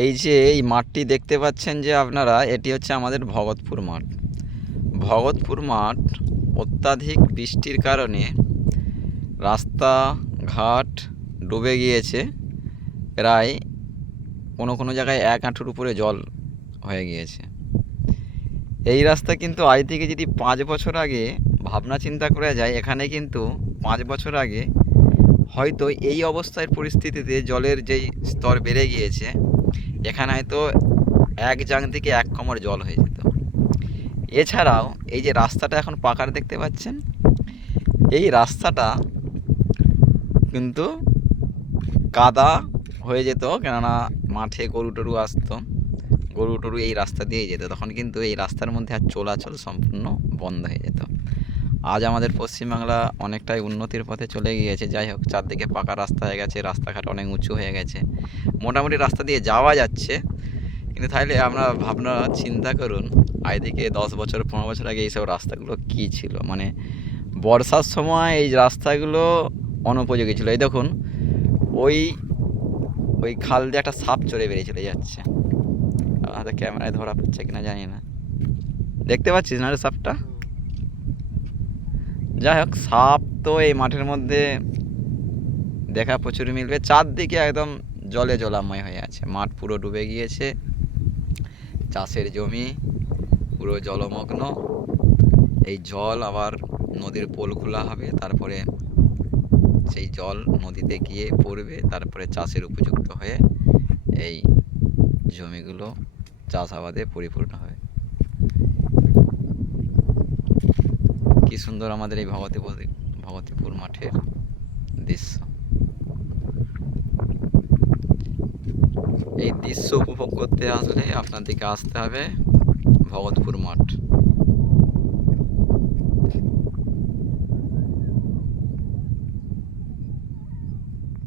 এই যে এই মাঠটি দেখতে পাচ্ছেন যে আপনারা, এটি হচ্ছে আমাদের ভগতপুর মাঠ। ভগতপুর মাঠ অত্যাধিক বৃষ্টির কারণে রাস্তাঘাট ডুবে গিয়েছে। প্রায় কোনো কোনো জায়গায় 1 হাঁটুর উপরে জল হয়ে গিয়েছে। এই রাস্তা কিন্তু আজ থেকে যদি 5 বছর আগে ভাবনা চিন্তা করা যায়, এখানে কিন্তু 5 বছর আগে হয়তো এই অবস্থার পরিস্থিতিতে জলের যেই স্তর বেড়ে গিয়েছে, এখানে হয়তো 1 জাং থেকে 1 কোমর জল হয়ে যেত। এছাড়াও এই যে রাস্তাটা এখন পাকার দেখতে পাচ্ছেন, এই রাস্তাটা কিন্তু কাদা হয়ে যেত, কেননা মাঠে গরু টরু আসতো, গরু টরু এই রাস্তা দিয়েই যেত, তখন কিন্তু এই রাস্তার মধ্যে আর চলাচল সম্পূর্ণ বন্ধ হয়ে যেত। আজ আমাদের পশ্চিমবাংলা অনেকটাই উন্নতির পথে চলে গিয়েছে। যাই হোক, চারদিকে পাকা রাস্তা হয়ে গেছে, রাস্তাঘাট অনেক উঁচু হয়ে গেছে, মোটামুটি রাস্তা দিয়ে যাওয়া যাচ্ছে। কিন্তু তাহলে আমরা ভাবনা চিন্তা করুন, আজ থেকে 10 বছর 15 বছর আগে এইসব রাস্তাগুলো কী ছিল। মানে বর্ষার সময় এই রাস্তাগুলো অনুপযোগী ছিল। এই দেখুন, ওই ওই খাল দিয়ে একটা সাপ চড়ে বেরিয়ে চলে যাচ্ছে। আমাদের ক্যামেরায় ধরা পড়ছে কিনা জানি না, দেখতে পাচ্ছিস না রে সাপটা? যাই হোক, সাপ তো এই মাঠের মধ্যে দেখা প্রচুর মিলবে। চারদিকে একদম জলে জলাময় হয়ে আছে, মাঠ পুরো ডুবে গিয়েছে, চাষের জমি পুরো জলমগ্ন। এই জল আবার নদীর পোল খোলা হবে, তারপরে সেই জল নদীতে গিয়ে পড়বে, তারপরে চাষের উপযুক্ত হয়ে এই জমিগুলো চাষাবাদে পরিপূর্ণ হবে। কি সুন্দর আমাদের এই ভগতীপুর মাঠের দৃশ্য। এই দৃশ্য উপভোগ করতে আসলে আপনাদেরকে আসতে হবে ভগতপুর মাঠ।